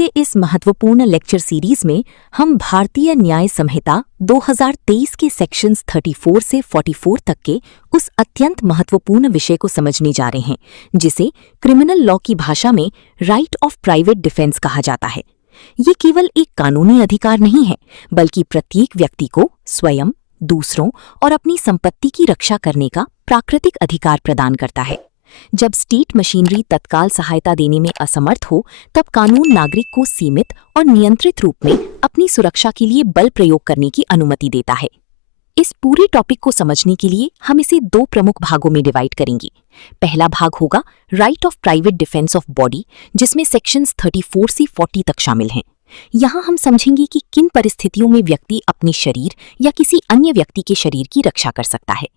के इस महत्वपूर्ण लेक्चर सीरीज में हम भारतीय न्याय संहिता 2023 के सेक्शंस 34 से 44 तक के उस अत्यंत महत्वपूर्ण विषय को समझने जा रहे हैं जिसे क्रिमिनल लॉ की भाषा में राइट ऑफ प्राइवेट डिफेंस कहा जाता है। ये केवल एक कानूनी अधिकार नहीं है, बल्कि प्रत्येक व्यक्ति को स्वयं, दूसरों और अपनी संपत्ति की रक्षा करने का प्राकृतिक अधिकार प्रदान करता है। जब स्टेट मशीनरी तत्काल सहायता देने में असमर्थ हो, तब कानून नागरिक को सीमित और नियंत्रित रूप में अपनी सुरक्षा के लिए बल प्रयोग करने की अनुमति देता है। इस पूरे टॉपिक को समझने के लिए हम इसे दो प्रमुख भागों में डिवाइड करेंगे। पहला भाग होगा right of private defence of body, जिसमें सेक्शंस 34 से 40 तक शामिल हैं। यहाँ हम समझेंगे कि किन परिस्थितियों में व्यक्ति अपने शरीर या किसी अन्य व्यक्ति के शरीर की रक्षा कर सकता है,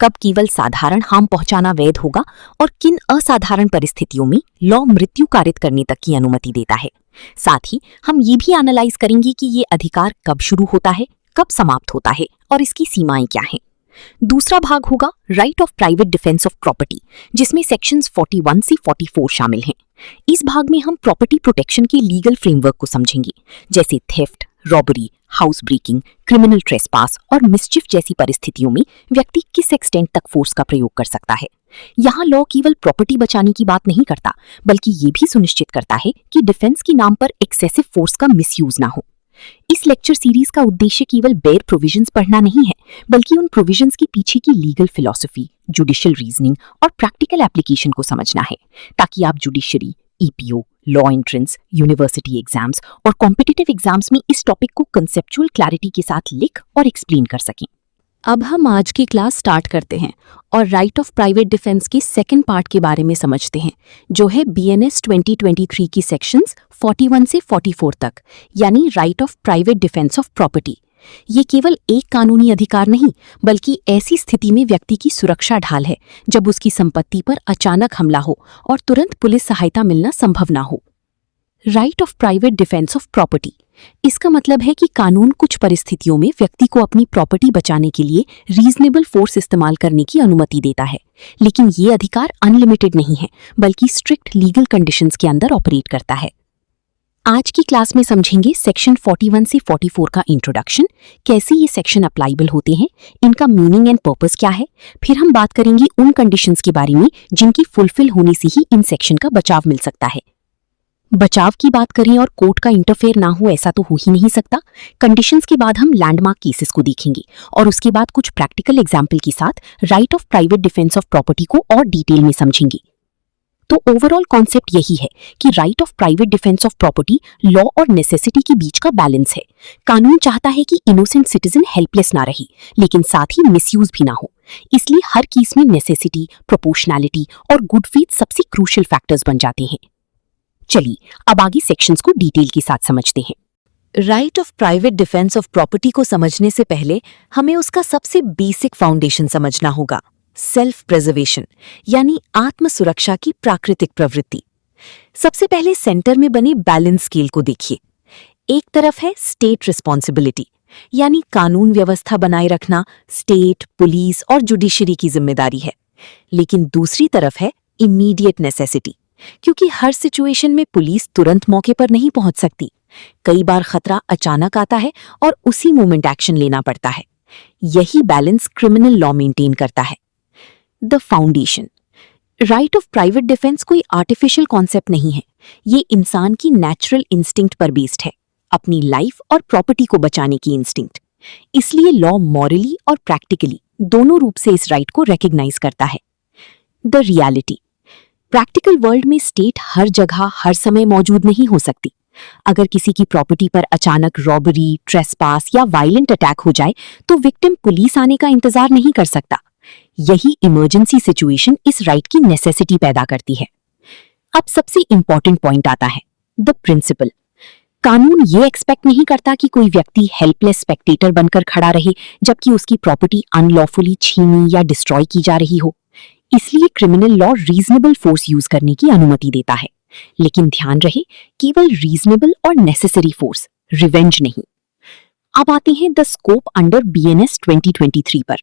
कब केवल साधारण हार्म पहुंचाना वैध होगा और किन असाधारण परिस्थितियों में लॉ मृत्यु कारित करने तक की अनुमति देता है। साथ ही हम ये भी एनालाइज करेंगे कि ये अधिकार कब शुरू होता है, कब समाप्त होता है और इसकी सीमाएं क्या हैं। दूसरा भाग होगा right of private defence of property, जिसमें सेक्शंस 41 से 44 शामिल हैं। इस भाग में हम प्रॉपर्टी प्रोटेक्शन के लीगल फ्रेमवर्क को समझेंगे, जैसे theft, robbery, house breaking, criminal trespass और मिसचिफ जैसी परिस्थितियों में व्यक्ति किस एक्सटेंट तक फोर्स का प्रयोग कर सकता है। यहाँ लॉ केवल प्रॉपर्टी बचाने की बात नहीं करता, बल्कि ये भी सुनिश्चित करता है कि डिफेंस के नाम पर एक्सेसिव फोर्स का मिसयूज ना हो। इस लेक्चर सीरीज का उद्देश्य केवल बेयर प्रोविजंस पढ़ना नहीं है, बल्कि उन प्रोविजंस के पीछे की लीगल फिलॉसफी, जुडिशियल रीजनिंग और प्रैक्टिकल एप्लीकेशन को समझना है, ताकि आप judiciary, EPO, law entrance, university exams और कॉम्पिटिटिव एग्जाम्स में इस टॉपिक को कंसेप्चुअल क्लैरिटी के साथ लिख और एक्सप्लेन कर सकें। अब हम आज की क्लास स्टार्ट करते हैं और राइट ऑफ प्राइवेट डिफेंस की सेकंड पार्ट के बारे में समझते हैं, जो है बीएनएस 2023 की सेक्शंस 41 से 44 तक, यानी right of private defence of property. ये केवल एक कानूनी अधिकार नहीं, बल्कि ऐसी स्थिति में व्यक्ति की सुरक्षा ढाल है जब उसकी संपत्ति पर अचानक हमला हो और तुरंत पुलिस सहायता मिलना संभव ना हो। Right of private defence of property, इसका मतलब है कि कानून कुछ परिस्थितियों में व्यक्ति को अपनी प्रॉपर्टी बचाने के लिए रीजनेबल फोर्स इस्तेमाल करने की अनुमति देता है, लेकिन ये अधिकार अनलिमिटेड नहीं है, बल्कि स्ट्रिक्ट लीगल कंडीशंस के अंदर ऑपरेट करता है। आज की क्लास में समझेंगे सेक्शन 41 से 44 का इंट्रोडक्शन, कैसे ये सेक्शन अप्लाइबल होते हैं, इनका मीनिंग एंड पर्पस क्या है। फिर हम बात करेंगे उन कंडीशंस के बारे में जिनकी फुलफिल होने से ही इन सेक्शन का बचाव मिल सकता है। बचाव की बात करें और कोर्ट का इंटरफेयर ना हो, ऐसा तो हो ही नहीं सकता। कंडीशंस के बाद हम लैंडमार्क केसेस को देखेंगे और उसके बाद कुछ प्रैक्टिकल एग्जाम्पल के साथ right of private defence of property को और डिटेल में समझेंगे। तो ओवरऑल कॉन्सेप्ट यही है कि right of private defence of property law और नेसेसिटी के बीच का बैलेंस है। कानून चाहता है कि इनोसेंट सिटीजन हेल्पलेस ना रहे, लेकिन साथ ही मिसयूज भी ना हो। इसलिए हर केस में नेसेसिटी, प्रोपोर्शनैलिटी और गुड फेथ सबसे क्रूशियल फैक्टर्स बन जाते हैं। चलिए अब आगे सेक्शंस को डिटेल के साथ समझते हैं। Right of private defence of property को समझने से पहले हमें उसका सबसे बेसिक फाउंडेशन समझना होगा, सेल्फ प्रिजर्वेशन, यानी आत्म सुरक्षा की प्राकृतिक प्रवृत्ति। सबसे पहले सेंटर में बने बैलेंस स्केल को देखिए। एक तरफ है स्टेट रिस्पॉन्सिबिलिटी, यानी कानून व्यवस्था बनाए रखना स्टेट, पुलिस और जुडिशरी की जिम्मेदारी है। लेकिन दूसरी तरफ है इमीडिएट नेसेसिटी, क्योंकि हर सिचुएशन में पुलिस तुरंत मौके पर नहीं पहुंच सकती। कई बार खतरा अचानक आता है और उसी मोमेंट एक्शन लेना पड़ता है। यही बैलेंस क्रिमिनल लॉ मेंटेन करता है। The foundation, right of private defence कोई आर्टिफिशियल कॉन्सेप्ट नहीं है। ये इंसान की नेचुरल इंस्टिंक्ट पर बेस्ड है, अपनी लाइफ और प्रॉपर्टी को बचाने की इंस्टिंक्ट। इसलिए लॉ मॉरली और प्रैक्टिकली दोनों रूप से इस राइट को रिकॉग्नाइज करता है। द रियलिटी, प्रैक्टिकल वर्ल्ड में स्टेट हर जगह हर समय मौजूद नहीं हो सकती। अगर किसी की प्रॉपर्टी पर अचानक रॉबरी, ट्रेसपास या वायलेंट अटैक हो जाए तो विक्टिम पुलिस आने का इंतजार नहीं कर सकता। यही इमरजेंसी सिचुएशन इस राइट की नेसेसिटी पैदा करती है। अब सबसे इंपॉर्टेंट पॉइंट आता है, द प्रिंसिपल। कानून ये एक्सपेक्ट नहीं करता कि कोई व्यक्ति हेल्पलेस स्पेक्टेटर बनकर खड़ा रहे जबकि उसकी प्रॉपर्टी अनलॉफुली छीनी या डिस्ट्रॉय की जा रही हो। इसलिए criminal law reasonable force use करने की अनुमति देता है, लेकिन ध्यान रहे केवल रीजनेबल और नेसेसरी फोर्स, रिवेंज नहीं। अब आते हैं द स्कोप अंडर बीएनएस 2023 पर।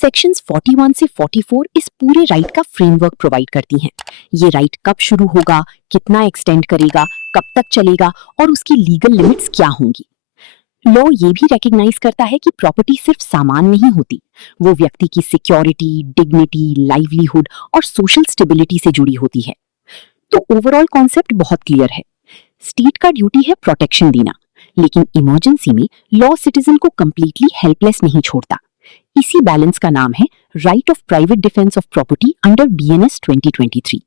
सेक्शंस 41 से 44 इस पूरे राइट का फ्रेमवर्क प्रोवाइड करती हैं। ये राइट कब शुरू होगा, कितना एक्सटेंड करेगा, कब तक चलेगा और उसकी लीगल लिमिट्स क्या होंगी। लॉ ये भी रिकॉग्नाइज करता है कि प्रॉपर्टी सिर्फ सामान नहीं होती, वो व्यक्ति की सिक्योरिटी, डिग्निटी, लाइवलीहुड और सोशल स्टेबिलिटी से जुड़ी होती है। तो ओवरऑल कॉन्सेप्ट बहुत क्लियर है। स्टेट का ड्यूटी है प्रोटेक्शन देना, लेकिन इमरजेंसी में लॉ सिटीजन को कंप्लीटली हेल्पलेस नहीं छोड़ता। इसी बैलेंस का नाम है right of private defence of property under BNS 2023।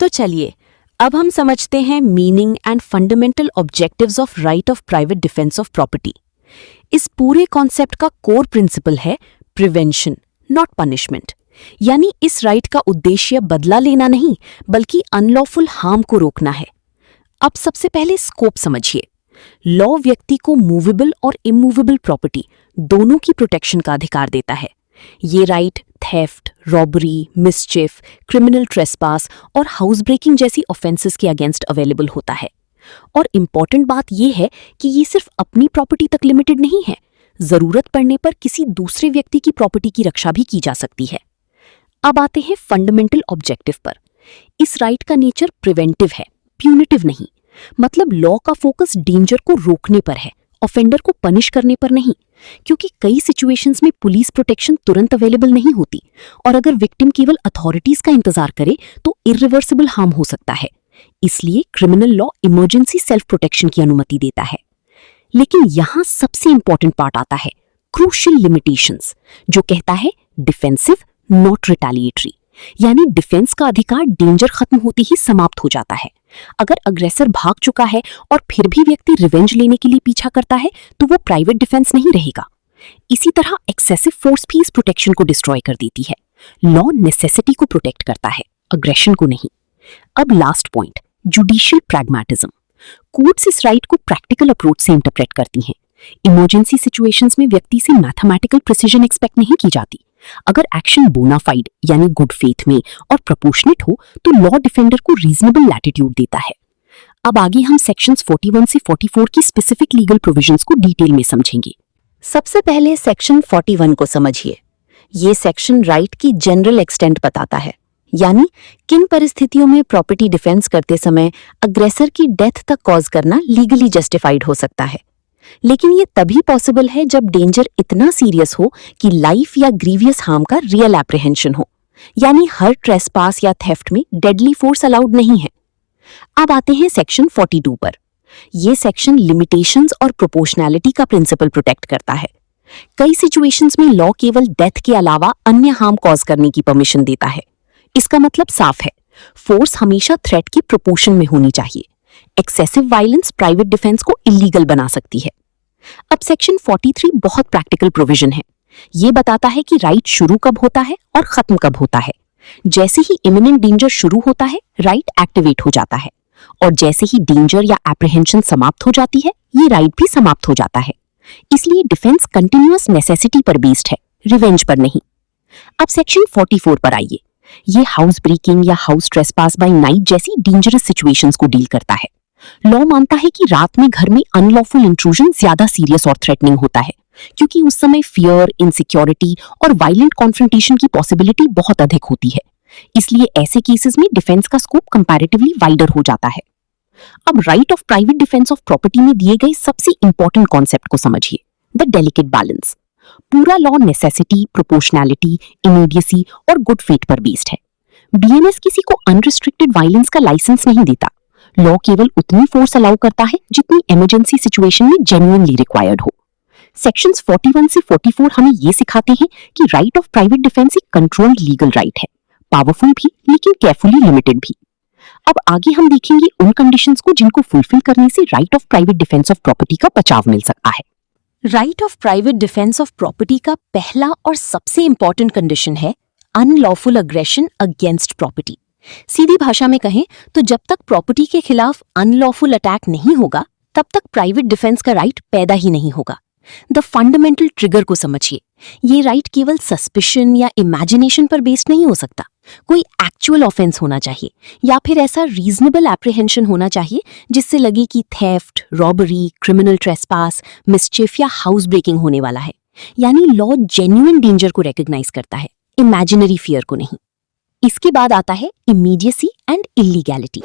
तो चलिए अब हम समझते हैं meaning and fundamental objectives of right of private defence of property. इस पूरे कॉन्सेप्ट का कोर प्रिंसिपल है प्रिवेंशन, नॉट पनिशमेंट। यानी इस राइट का उद्देश्य बदला लेना नहीं, बल्कि अनलॉफुल हार्म को रोकना है। अब सबसे पहले स्कोप समझिए। लॉ व्यक्ति को मूवेबल और इमूवेबल प्रॉपर्टी दोनों की प्रोटेक्शन का अधिकार देता है। ये right theft, robbery, मिसचिफ, criminal trespass और हाउस ब्रेकिंग जैसी ऑफेंसेस के अगेंस्ट अवेलेबल होता है। और इम्पॉर्टेंट बात यह है कि ये सिर्फ अपनी प्रॉपर्टी तक लिमिटेड नहीं है, जरूरत पड़ने पर किसी दूसरे व्यक्ति की प्रॉपर्टी की रक्षा भी की जा सकती है। अब आते हैं फंडामेंटल ऑब्जेक्टिव पर। इस राइट का नेचर प्रिवेंटिव है, प्यूनिटिव नहीं। मतलब लॉ का फोकस डेंजर को रोकने पर है, ऑफेंडर को पनिश करने पर नहीं। क्योंकि कई सिचुएशंस में पुलिस प्रोटेक्शन तुरंत अवेलेबल नहीं होती और अगर विक्टिम केवल अथॉरिटीज का इंतजार करे तो इरिवर्सिबल हार्म हो सकता है। इसलिए criminal law emergency self protection की अनुमति देता है। लेकिन यहां सबसे इंपॉर्टेंट पार्ट आता है, क्रूशियल लिमिटेशंस, जो कहता है डिफेंसिव नॉट रिटेलिएटरी। यानी डिफेंस का अधिकार डेंजर खत्म होते ही समाप्त हो जाता है। अगर अग्रेसर भाग चुका है और फिर भी व्यक्ति रिवेंज लेने के लिए पीछा करता है तो वो प्राइवेट डिफेंस नहीं रहेगा। इसी तरह एक्सेसिव फोर्स भी इस प्रोटेक्शन को डिस्ट्रॉय कर देती है। लॉ नेसेसिटी को प्रोटेक्ट करता है, अग्रेशन को नहीं। अब last point, judicial pragmatism. Courts इस राइट को प्रैक्टिकल अप्रोच से इंटरप्रेट करती हैं। इमरजेंसी सिचुएशंस में व्यक्ति से मैथमेटिकल प्रिसीजन एक्सपेक्ट नहीं की जाती। अगर एक्शन बोनाफाइड यानी गुड फेथ में और प्रोपोर्शनेट हो तो लॉ डिफेंडर को रीजनेबल लैटिट्यूड देता है। अब आगे हम सेक्शंस 41 से 44 की स्पेसिफिक लीगल प्रोविजंस को डिटेल में समझेंगे। सबसे पहले सेक्शन 41 को समझिए। ये सेक्शन राइट की जनरल एक्सटेंट बताता है, यानी किन परिस्थितियों में प्रॉपर्टी डिफेंस करते समय अग्रेसर की डेथ तक कॉज करना लीगली जस्टिफाइड हो सकता है। लेकिन ये तभी पॉसिबल है जब डेंजर इतना सीरियस हो कि लाइफ या ग्रीवियस हार्म का रियल एप्रीहेंशन हो। यानी हर ट्रेसपास या थेफ्ट में डेडली फोर्स अलाउड नहीं है। अब आते हैं सेक्शन 42 पर। यह सेक्शन लिमिटेशंस और प्रोपोर्शनैलिटी का प्रिंसिपल प्रोटेक्ट करता है। कई सिचुएशंस में लॉ केवल डेथ के अलावा अन्य हार्म कॉज करने की परमिशन देता है। इसका मतलब साफ है, फोर्स हमेशा थ्रेट की प्रोपोर्शन में होनी चाहिए। एक्सेसिव वायलेंस प्राइवेट डिफेंस को इलीगल बना सकती है। अब सेक्शन 43 बहुत प्रैक्टिकल प्रोविजन है। ये बताता है कि राइट शुरू कब होता है और खत्म कब होता है। जैसे ही इमिनेंट डेंजर शुरू होता है, राइट एक्टिवेट हो जाता है, और जैसे ही डेंजर या एप्रीहेंशन समाप्त हो जाती है, ये राइट भी समाप्त हो जाता है। इसलिए डिफेंस कंटिन्यूअस नेसेसिटी पर बेस्ड है, रिवेंज पर नहीं। अब सेक्शन 44 पर आइए। ये हाउस ब्रेकिंग या हाउस ट्रेसपास बाय नाइट जैसी डेंजरस सिचुएशंस को डील करता है। लॉ मानता है कि रात में घर में अनलॉफुल इंट्रूजन ज्यादा सीरियस और थ्रेटनिंग होता है, क्योंकि उस समय फियर, इनसिक्योरिटी और वायलेंट कॉन्फ्रंटेशन की पॉसिबिलिटी बहुत अधिक होती है। इसलिए ऐसे केसेस में डिफेंस का स्कोप कंपैरेटिवली वाइडर हो जाता है। अब right of private defence of property में दिए गए सबसे इंपॉर्टेंट कॉन्सेप्ट को समझिए, द डेलिकेट बैलेंस। पूरा लॉ नेसेसिटी, प्रोपोर्शनैलिटी, इमीडिएसी और गुड फेथ पर बेस्ड है। बीएनएस किसी को अनरिस्ट्रिक्टेड वायलेंस का लाइसेंस नहीं देता। लॉ केवल उतनी फोर्स अलाउ करता है जितनी इमरजेंसी सिचुएशन में जेन्युइनली रिक्वायर्ड हो। सेक्शंस 41 से 44 हमें ये सिखाते हैं कि राइट ऑफ प्राइवेट डिफेंस एक कंट्रोल्ड लीगल राइट है, पावरफुल भी लेकिन केयरफुली लिमिटेड भी। अब आगे हम देखेंगे उन कंडीशंस को जिनको फुलफिल करने से right of private defence of property का बचाव मिल सकता है। Right of private defence of property का पहला और सबसे इंपॉर्टेंट कंडीशन है अनलॉफुल अग्रेशन अगेंस्ट प्रॉपर्टी। सीधी भाषा में कहें तो जब तक प्रॉपर्टी के खिलाफ अनलॉफुल अटैक नहीं होगा, तब तक प्राइवेट डिफेंस का राइट पैदा ही नहीं होगा। द फंडामेंटल ट्रिगर को समझिए। ये राइट केवल सस्पिशन या इमेजिनेशन पर बेस्ड नहीं हो सकता। कोई एक्चुअल ऑफेंस होना चाहिए या फिर ऐसा रीजनेबल एप्रीहेंशन होना चाहिए जिससे लगे कि थेफ्ट, रॉबरी, क्रिमिनल ट्रेसपास, मिसचिफ या हाउस ब्रेकिंग होने वाला है। यानी लॉ जेन्युइन डेंजर को रिकॉग्नाइज करता है, इमेजिनरी फियर को नहीं। इसके बाद आता है immediacy and illegality.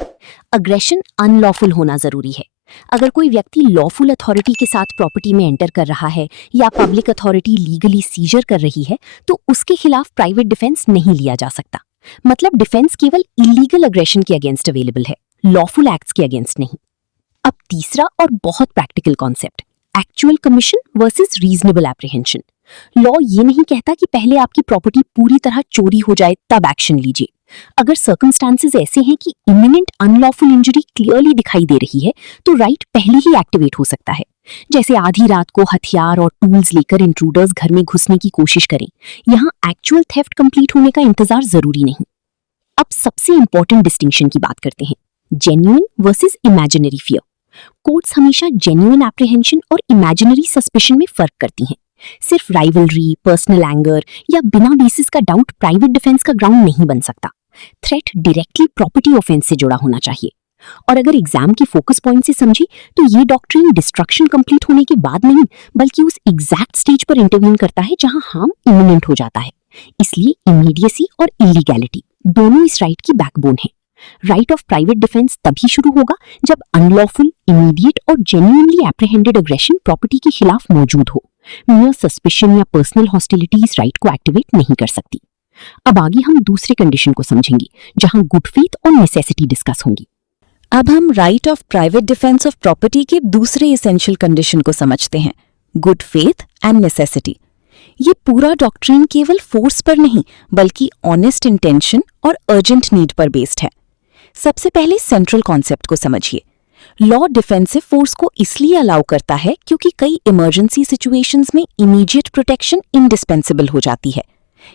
Aggression unlawful होना जरूरी है। अगर कोई व्यक्ति लॉफुल अथॉरिटी के साथ प्रॉपर्टी में एंटर कर रहा है या पब्लिक अथॉरिटी लीगली सीजर कर रही है तो उसके खिलाफ प्राइवेट डिफेंस नहीं लिया जा सकता। मतलब डिफेंस केवल इलीगल अग्रेशन के अगेंस्ट अवेलेबल है, लॉफुल एक्ट्स के अगेंस्ट नहीं। अब तीसरा और बहुत practical concept, actual commission versus reasonable apprehension. Law ये नहीं कहता कि पहले आपकी प्रॉपर्टी पूरी तरह चोरी हो जाए तब एक्शन लीजिए। अगर सर्कमस्टांसेस ऐसे हैं कि इमिनेंट अनलॉफुल इंजरी क्लियरली दिखाई दे रही है तो राइट पहले ही एक्टिवेट हो सकता है। जैसे आधी रात को हथियार और टूल्स लेकर इंट्रूडर्स घर में घुसने की कोशिश करें। यहाँ एक्चुअल थेफ्ट कंप्लीट होने का इंतजार जरूरी नहीं। अब सबसे इंपॉर्टेंट डिस्टिंक्शन की बात करते हैं, genuine versus imaginary fear. Courts हमेशा जेन्युइन एप्रीहेंशन और इमेजिनरी सस्पिशन में फर्क करती हैं। सिर्फ राइवलरी, पर्सनल एंगर या बिना बेसिस का डाउट प्राइवेट डिफेंस का ग्राउंड नहीं बन सकता। थ्रेट डायरेक्टली प्रॉपर्टी ऑफेंस से जुड़ा होना चाहिए। और अगर एग्जाम के फोकस पॉइंट से समझे तो ये डॉक्ट्रिन डिस्ट्रक्शन कंप्लीट होने के बाद नहीं बल्कि उस एग्जैक्ट स्टेज पर इंटरवीन करता है जहां हार्म इमिनेंट हो जाता है। इसलिए इमीडिएसी और इलीगैलिटी दोनों इस राइट की बैकबोन है। राइट ऑफ प्राइवेट डिफेंस तभी शुरू होगा जब अनलॉफुल, इमीडिएट और जेन्युइनली एप्रीहेंडेड अग्रेशन प्रॉपर्टी के खिलाफ मौजूद हो। मियर सस्पिशन या पर्सनल हॉस्टिलिटी इस राइट को एक्टिवेट नहीं कर सकती। अब आगे हम दूसरे कंडीशन को समझेंगे जहां गुड फेथ और नेसेसिटी डिस्कस होंगी। अब हम right of private defence of property के दूसरे एसेंशियल कंडीशन को समझते हैं, गुड फेथ एंड नेसेसिटी। ये पूरा डॉक्ट्रिन केवल फोर्स पर नहीं बल्कि ऑनेस्ट इंटेंशन और अर्जेंट नीड पर बेस्ड है। सबसे पहले सेंट्रल कॉन्सेप्ट को समझिए। लॉ डिफेंसिव फोर्स को इसलिए अलाउ करता है क्योंकि कई इमरजेंसी सिचुएशंस में इमीडिएट प्रोटेक्शन इंडिस्पेंसिबल हो जाती है।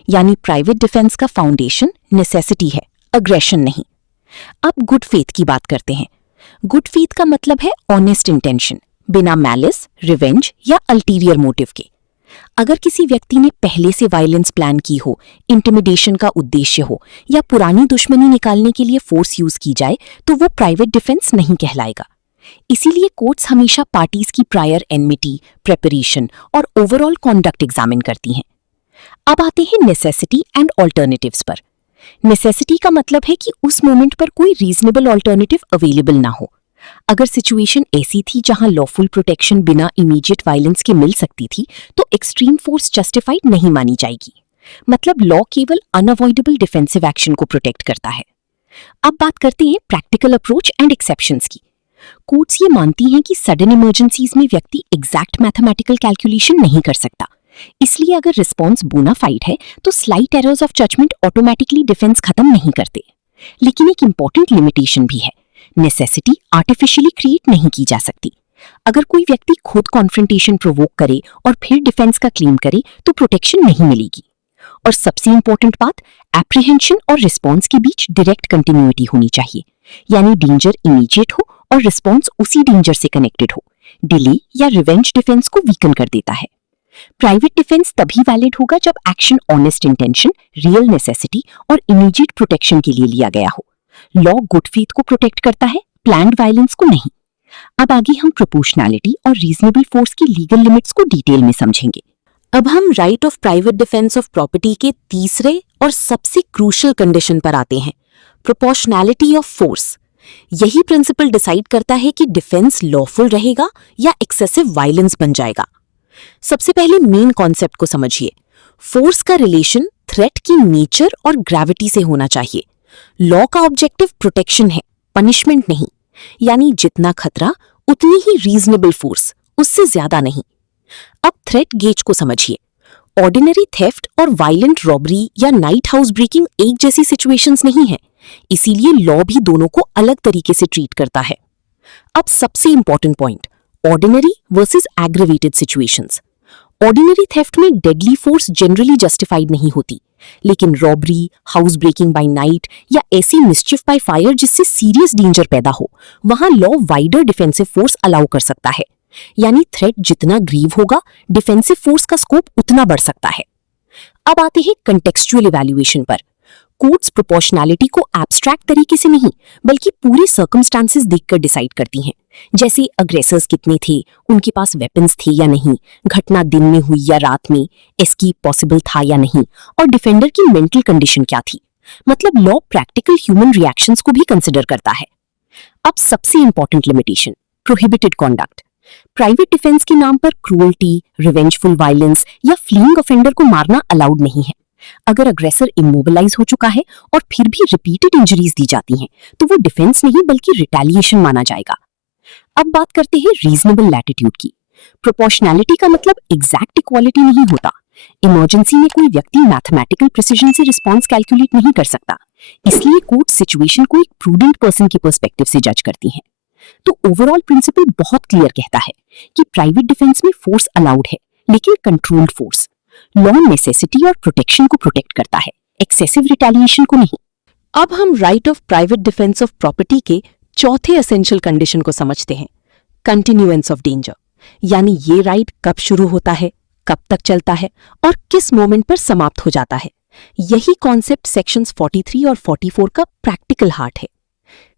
यानी प्राइवेट डिफेंस का फाउंडेशन नेसेसिटी है, अग्रेशन नहीं। अब गुड फेथ की बात करते हैं। गुड फेथ का मतलब है ऑनेस्ट इंटेंशन, बिना मैलिस, रिवेंज या अल्टीरियर मोटिव के। अगर किसी व्यक्ति ने पहले से वायलेंस प्लान की हो, इंटिमिडेशन का उद्देश्य हो या पुरानी दुश्मनी निकालने के लिए फोर्स यूज की जाए तो वो प्राइवेट डिफेंस नहीं कहलाएगा। इसीलिए कोर्ट्स हमेशा पार्टीज की प्रायर एनमिटी, प्रेपरेशन और ओवरऑल कॉन्डक्ट एग्जामिन करती हैं। अब आते हैं नेसेसिटी एंड ऑल्टरनेटिव्स पर। नेसेसिटी का मतलब है कि उस मोमेंट पर कोई रीजनेबल ऑल्टरनेटिव अवेलेबल ना हो। अगर सिचुएशन ऐसी थी जहां लॉफुल प्रोटेक्शन बिना इमीडिएट वायलेंस के मिल सकती थी तो एक्सट्रीम फोर्स जस्टिफाइड नहीं मानी जाएगी। मतलब लॉ केवल अनअवॉइडेबल डिफेंसिव एक्शन को प्रोटेक्ट करता है। अब बात करते हैं प्रैक्टिकल अप्रोच एंड एक्सेप्शंस की। कोर्ट्स ये मानती हैं कि सडन इमरजेंसीज में व्यक्ति एग्जैक्ट मैथमेटिकल कैलकुलेशन नहीं कर सकता। इसलिए अगर रिस्पॉन्स बोनाफाइड है तो slight errors of judgement automatically defence खत्म नहीं करते। लेकिन एक इंपॉर्टेंट लिमिटेशन भी है, नेसेसिटी आर्टिफिशियली क्रिएट नहीं की जा सकती। अगर कोई व्यक्ति खुद कॉन्फ्रंटेशन प्रोवोक करे और फिर डिफेंस का क्लेम करे तो प्रोटेक्शन नहीं मिलेगी। और सबसे इंपॉर्टेंट बात, एप्रीहेंशन और रिस्पॉन्स के बीच डायरेक्ट कंटिन्यूटी होनी चाहिए। यानी डेंजर इमीडिएट हो और रिस्पॉन्स उसी डेंजर से कनेक्टेड हो। डिले या रिवेंज डिफेंस को वीकन कर देता है। प्राइवेट डिफेंस तभी वैलिड होगा जब action honest intention, real necessity और इमीडिएट प्रोटेक्शन के लिए लिया गया हो। लॉ गुड फेथ को प्रोटेक्ट करता है, प्लान्ड वायलेंस को नहीं। अब आगे हम प्रोपोर्शनैलिटी और रीजनेबल फोर्स की लीगल लिमिट्स को डिटेल में समझेंगे। अब हम right of private defence of property के तीसरे और सबसे क्रूशियल कंडीशन पर आते हैं, प्रोपोर्शनैलिटी ऑफ फोर्स। यही प्रिंसिपल डिसाइड करता है कि डिफेंस लॉफुल रहेगा या एक्सेसिव वायलेंस बन जाएगा। सबसे पहले मेन कॉन्सेप्ट को समझिए। फोर्स का रिलेशन थ्रेट की नेचर और ग्रेविटी से होना चाहिए। लॉ का ऑब्जेक्टिव प्रोटेक्शन है, पनिशमेंट नहीं। यानी जितना खतरा उतनी ही रीजनेबल फोर्स, उससे ज्यादा नहीं। अब थ्रेट गेज को समझिए। ऑर्डिनरी थेफ्ट और वायलेंट रॉबरी या नाइट हाउस ब्रेकिंग एक जैसी सिचुएशंस नहीं है, इसीलिए लॉ भी दोनों को अलग तरीके से ट्रीट करता है। अब सबसे important point, ordinary versus aggravated situations. Ordinary theft में डेडली फोर्स जनरली जस्टिफाइड नहीं होती, लेकिन robbery, house breaking by night या ऐसी मिस्चिफ बाय फायर जिससे सीरियस डेंजर पैदा हो, वहां law wider defensive force allow कर सकता है। यानी थ्रेट जितना ग्रीव होगा, डिफेंसिव फोर्स का स्कोप उतना बढ़ सकता है। अब आते हैं कंटेक्सचुअल इवैल्यूएशन पर। कोर्ट्स प्रोपोर्शनैलिटी को एब्स्ट्रैक्ट तरीके से नहीं बल्कि पूरे सर्कमस्टांसेस देखकर डिसाइड करती हैं, जैसे अग्रेसर्स कितने थे, उनके पास वेपन्स थे या नहीं, घटना दिन में हुई या रात में, एस्केप पॉसिबल था या नहीं, और डिफेंडर की मेंटल कंडीशन क्या थी। मतलब लॉ प्रैक्टिकल ह्यूमन रिएक्शंस को भी कंसिडर करता है। अब सबसे important limitation, prohibited conduct. Private defence के नाम पर क्रूअल्टी, रिवेंजफुल वायलेंस या फ्लीइंग ऑफेंडर को मारना अलाउड नहीं है। अगर अग्रेसर इमोबिलाइज हो चुका है और फिर भी रिपीटेड इंजरीज दी जाती हैं, तो वो डिफेंस नहीं बल्कि रिटेलिएशन माना जाएगा। अब बात करते हैं रीजनेबल लैटिट्यूड की। प्रोपोर्शनैलिटी का मतलब एग्जैक्ट इक्वालिटी नहीं होता। इमरजेंसी में कोई व्यक्ति मैथमेटिकल प्रिसिजन से रिस्पॉन्स कैलकुलेट नहीं कर सकता, इसलिए कोर्ट सिचुएशन को एक प्रूडेंट पर्सन के पर्सपेक्टिव से जज करती हैं। तो ओवरऑल प्रिंसिपल बहुत क्लियर कहता है कि प्राइवेट डिफेंस में फोर्स अलाउड है, लेकिन कंट्रोल्ड फोर्स। लॉ नेसेसिटी और प्रोटेक्शन को प्रोटेक्ट करता है, एक्सेसिव रिटेलिएशन को नहीं। अब हम right of private defence of property के चौथे एसेंशियल कंडीशन को समझते हैं, कंटिन्यूएंस ऑफ डेंजर। यानी ये राइट कब शुरू होता है, कब तक चलता है और किस मोमेंट पर समाप्त हो जाता है। यही कॉन्सेप्ट सेक्शंस 43 और 44 का प्रैक्टिकल हार्ट है।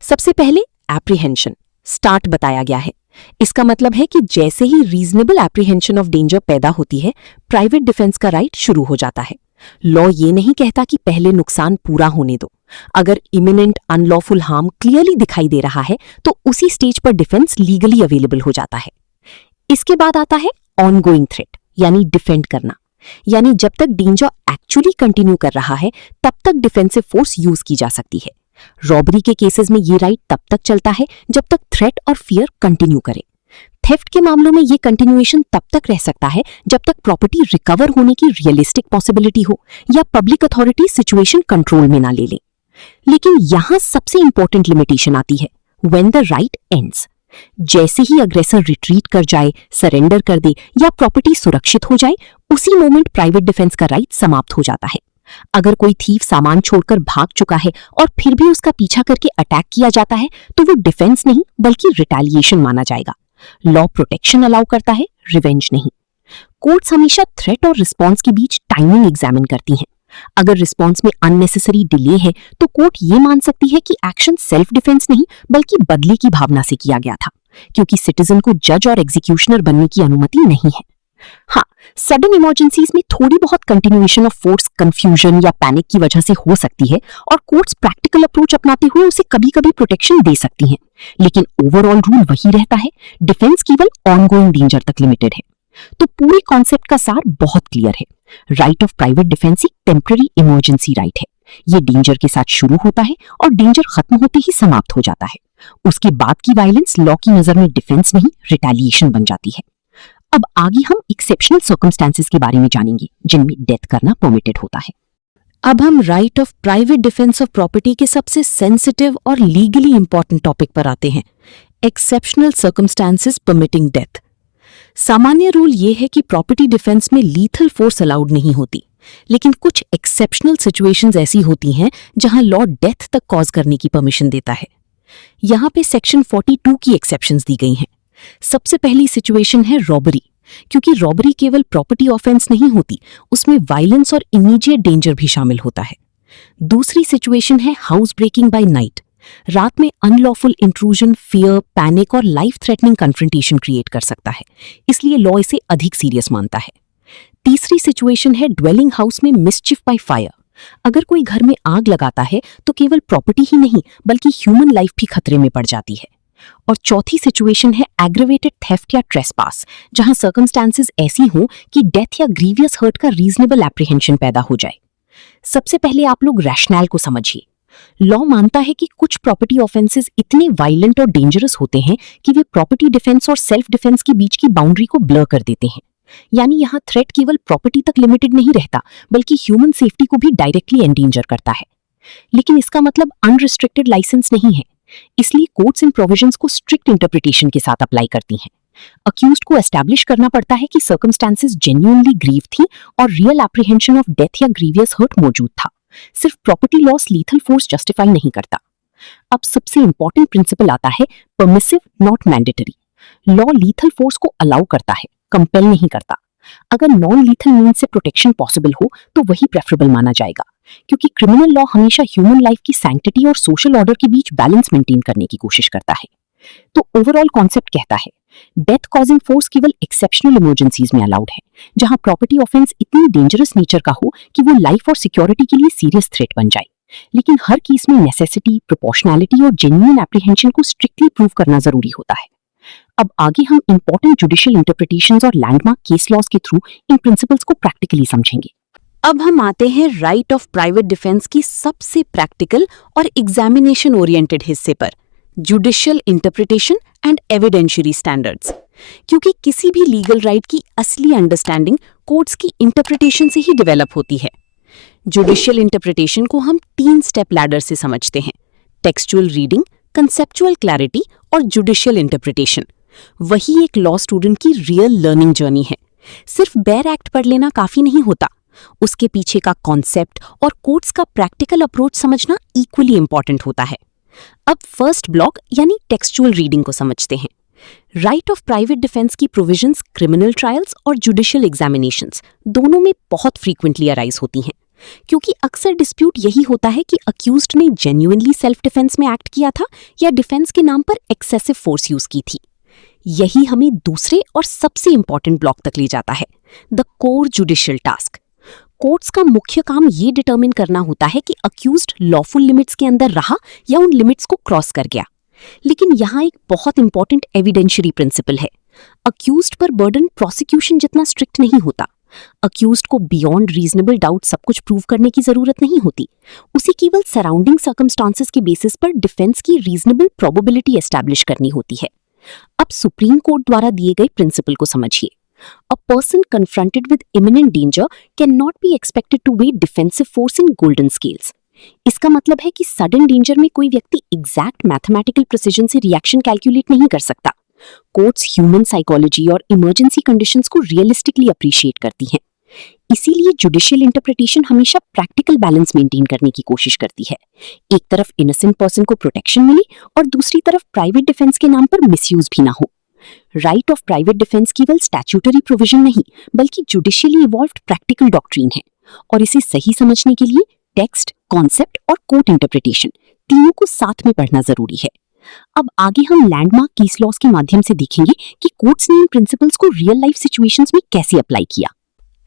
सबसे पहले एप्रीहेंशन, स्टार्ट बताया गया है। इसका मतलब है कि जैसे ही रीजनेबल एप्रीहेंशन ऑफ डेंजर पैदा होती है, प्राइवेट डिफेंस का राइट शुरू हो जाता है। लॉ ये नहीं कहता कि पहले नुकसान पूरा होने दो। अगर इमिनेंट अनलॉफुल हार्म क्लियरली दिखाई दे रहा है तो उसी स्टेज पर डिफेंस लीगली अवेलेबल हो जाता है। इसके बाद आता है ऑनगोइंग थ्रेट, यानी डिफेंड करना। यानी जब तक डेंजर एक्चुअली कंटिन्यू कर रहा है तब तक डिफेंसिव फोर्स यूज की जा सकती है। रॉबरी के केसेस में ये राइट तब तक चलता है जब तक थ्रेट और फियर कंटिन्यू करे। थेफ्ट के मामलों में ये कंटिन्यूएशन तब तक रह सकता है जब तक प्रॉपर्टी रिकवर होने की रियलिस्टिक पॉसिबिलिटी हो या पब्लिक अथॉरिटी सिचुएशन कंट्रोल में ना ले ले। लेकिन यहां सबसे इंपॉर्टेंट लिमिटेशन आती है, व्हेन द राइट एंड्स। जैसे ही अग्रेसर रिट्रीट कर जाए, सरेंडर कर दे या प्रॉपर्टी सुरक्षित हो जाए, उसी मोमेंट प्राइवेट डिफेंस का राइट समाप्त हो जाता है। अगर कोई थीफ सामान छोड़कर भाग चुका है और फिर भी उसका पीछा करके अटैक किया जाता है तो वो डिफेंस नहीं बल्कि रिटेलिएशन माना जाएगा। लॉ प्रोटेक्शन अलाउ करता है, रिवेंज नहीं। कोर्ट्स हमेशा थ्रेट और रिस्पॉन्स के बीच टाइमिंग एग्जामिन करती हैं। अगर रिस्पॉन्स में अननेसेसरी डिले है तो कोर्ट ये मान सकती है कि एक्शन सेल्फ डिफेंस नहीं बल्कि बदले की भावना से किया गया था, क्योंकि सिटीजन को जज और एग्जीक्यूशनर बनने की अनुमति नहीं है। हाँ, सडन इमरजेंसीज में थोड़ी बहुत कंटिन्यूएशन ऑफ फोर्स कंफ्यूजन या पैनिक की वजह से हो सकती है और कोर्ट्स प्रैक्टिकल अप्रोच अपनाते हुए उसे कभी-कभी प्रोटेक्शन दे सकती हैं। लेकिन ओवरऑल रूल वही रहता है, डिफेंस केवल ऑनगोइंग डेंजर तक लिमिटेड है। तो पूरे कॉन्सेप्ट का सार बहुत क्लियर है। राइट ऑफ प्राइवेट डिफेंस एक टेम्पररी इमरजेंसी राइट है। ये डेंजर के साथ शुरू होता है और डेंजर खत्म होते ही समाप्त हो जाता है। उसके बाद की वायलेंस लॉ की नजर में डिफेंस नहीं, रिटेलिएशन बन जाती है। अब आगे हम एक्सेप्शनल सर्कमस्टेंसेस के बारे में जानेंगे जिनमें डेथ करना परमिटेड होता है। अब हम right of private defence of property के सबसे सेंसिटिव और लीगली इंपॉर्टेंट टॉपिक पर आते हैं, एक्सेप्शनल सर्कमस्टेंसेस परमिटिंग डेथ। सामान्य रूल ये है कि प्रॉपर्टी डिफेंस में लीथल फोर्स अलाउड नहीं होती, लेकिन कुछ एक्सेप्शनल सिचुएशंस ऐसी होती हैं जहां लॉ डेथ तक कॉज करने की परमिशन देता है। यहां पे सेक्शन 42 की एक्सेप्शंस दी गई हैं। सबसे पहली सिचुएशन है रॉबरी, क्योंकि रॉबरी केवल प्रॉपर्टी ऑफेंस नहीं होती, उसमें वायलेंस और इमीडिएट डेंजर भी शामिल होता है। दूसरी सिचुएशन है हाउस ब्रेकिंग बाय नाइट। रात में अनलॉफुल इंट्रूजन फियर, पैनिक और लाइफ थ्रेटनिंग कन्फ्रंटेशन क्रिएट कर सकता है, इसलिए लॉ इसे अधिक सीरियस मानता है। तीसरी सिचुएशन है ड्वेलिंग हाउस में मिसचिफ बाय फायर। अगर कोई घर में आग लगाता है तो केवल प्रॉपर्टी ही नहीं बल्कि ह्यूमन लाइफ भी खतरे में पड़ जाती है। और चौथी सिचुएशन है एग्रेवेटेड थेफ्ट या ट्रेसपास, जहां सर्कमस्टेंसेस ऐसी हों कि डेथ या ग्रीवियस हर्ट का रीजनेबल एप्रीहेंशन पैदा हो जाए। सबसे पहले आप लोग रैशनल को समझिए। लॉ मानता है कि कुछ प्रॉपर्टी ऑफेंसेस इतने वायलेंट और डेंजरस होते हैं कि वे प्रॉपर्टी डिफेंस और सेल्फ डिफेंस के बीच की बाउंड्री को ब्लर कर देते हैं। यानी यहाँ थ्रेट केवल प्रॉपर्टी तक लिमिटेड नहीं रहता बल्कि ह्यूमन सेफ्टी को भी डायरेक्टली एंडेंजर करता है। लेकिन इसका मतलब अनरिस्ट्रिक्टेड लाइसेंस नहीं है, इसलिए कोर्ट्स इन प्रोविजंस को स्ट्रिक्ट इंटरप्रिटेशन के साथ अप्लाई करती हैं। अक्यूज्ड को एस्टैब्लिश करना पड़ता है कि सर्कमस्टेंसेस जेन्युइनली ग्रीव थी और रियल एप्रीहेंशन ऑफ डेथ या ग्रीवियस हर्ट मौजूद था। सिर्फ property loss lethal force justify नहीं करता। अब सबसे इंपॉर्टेंट प्रिंसिपल आता है permissive not mandatory. Law lethal force को अलाउ करता है, कंपेल नहीं करता। अगर नॉन लीथल मीन्स से प्रोटेक्शन पॉसिबल हो तो वही प्रेफरेबल माना जाएगा, क्योंकि क्रिमिनल लॉ हमेशा ह्यूमन लाइफ की सैंक्टिटी और सोशल ऑर्डर के बीच बैलेंस मेंटेन करने की कोशिश करता है। तो ओवरऑल कॉन्सेप्ट कहता है डेथ कॉजिंग फोर्स केवल एक्सेप्शनल इमरजेंसीज में अलाउड है, जहां प्रॉपर्टी ऑफेंस इतनी डेंजरस नेचर का हो कि वो लाइफ और सिक्योरिटी के लिए सीरियस थ्रेट बन जाए। लेकिन हर केस में नेसेसिटी, प्रोपोर्शनैलिटी और जेन्युइन एप्रीहेंशन को स्ट्रिक्टली प्रूव करना जरूरी होता है। अब आगे हम इंपॉर्टेंट जुडिशियल इंटरप्रिटेशंस और लैंडमार्क केस लॉज के थ्रू इन प्रिंसिपल्स को प्रैक्टिकली समझेंगे। अब हम आते हैं राइट ऑफ प्राइवेट डिफेंस की सबसे प्रैक्टिकल और एग्जामिनेशन ओरिएंटेड हिस्से पर, judicial interpretation and evidentiary standards. क्योंकि किसी भी लीगल राइट की असली अंडरस्टैंडिंग कोर्ट्स की इंटरप्रिटेशन से ही डेवलप होती है। जुडिशियल इंटरप्रिटेशन को हम 3 स्टेप लैडर से समझते हैं: टेक्सचुअल रीडिंग, कंसेप्चुअल क्लैरिटी और जुडिशियल इंटरप्रिटेशन। वही एक लॉ स्टूडेंट की रियल लर्निंग जर्नी है। सिर्फ बेयर एक्ट पढ़ लेना काफी नहीं होता, उसके पीछे का कॉन्सेप्ट और कोर्ट्स का प्रैक्टिकल अप्रोच समझना इक्वली इंपॉर्टेंट होता है। अब फर्स्ट ब्लॉक यानी टेक्सचुअल रीडिंग को समझते हैं। राइट ऑफ प्राइवेट डिफेंस की प्रोविजंस क्रिमिनल ट्रायल्स और जुडिशियल एग्जामिनेशंस दोनों में बहुत फ्रीक्वेंटली अराइज होती हैं, क्योंकि अक्सर डिस्प्यूट यही होता है कि अक्यूज्ड ने जेन्युइनली सेल्फ डिफेंस में एक्ट किया था या डिफेंस के नाम पर एक्सेसिव फोर्स यूज की थी। यही हमें दूसरे और सबसे इंपॉर्टेंट ब्लॉक तक ले जाता है, the core judicial task. Courts का मुख्य काम ये डिटरमिन करना होता है कि अक्यूज्ड लॉफुल लिमिट्स के अंदर रहा या उन लिमिट्स को क्रॉस कर गया। लेकिन यहाँ एक बहुत इंपॉर्टेंट एविडेंशियरी प्रिंसिपल है। अक्यूज्ड पर बर्डन प्रोसिक्यूशन जितना स्ट्रिक्ट नहीं होता। अक्यूज्ड को बियॉन्ड रीजनेबल डाउट सब कुछ प्रूव करने की जरूरत नहीं होती। उसे केवल सराउंडिंग सर्कमस्टांसेस के बेसिस पर डिफेंस की रीजनेबल प्रोबेबिलिटी एस्टैब्लिश करनी होती है। अब सुप्रीम कोर्ट द्वारा दिए गए प्रिंसिपल को समझिए। A person confronted with imminent danger cannot be expected to weigh defensive force in golden scales. इसका मतलब है कि सडन डेंजर में कोई व्यक्ति एग्जैक्ट मैथमेटिकल प्रिसीजन से रिएक्शन कैलकुलेट नहीं कर सकता। कोर्ट्स ह्यूमन साइकोलॉजी और इमरजेंसी कंडीशंस को रियलिस्टिकली अप्रिशिएट करती हैं। इसीलिए जुडिशियल इंटरप्रिटेशन हमेशा प्रैक्टिकल बैलेंस मेंटेन करने की कोशिश करती है। एक तरफ इनोसेंट पर्सन को प्रोटेक्शन मिले और दूसरी तरफ प्राइवेट डिफेंस के नाम पर मिसयूज भी ना हो। राइट ऑफ प्राइवेट डिफेंस केवल स्टैट्यूटरी प्रोविजन नहीं, बल्कि जुडिशियली इवॉल्व्ड प्रैक्टिकल डॉक्ट्रीन है, और इसे सही समझने के लिए टेक्स्ट, कॉन्सेप्ट और कोर्ट इंटरप्रिटेशन तीनों को साथ में पढ़ना जरूरी है। अब आगे हम लैंडमार्क केस लॉज के माध्यम से देखेंगे कि कोर्ट्स ने इन प्रिंसिपल्स को रियल लाइफ सिचुएशंस में कैसे अप्लाई किया।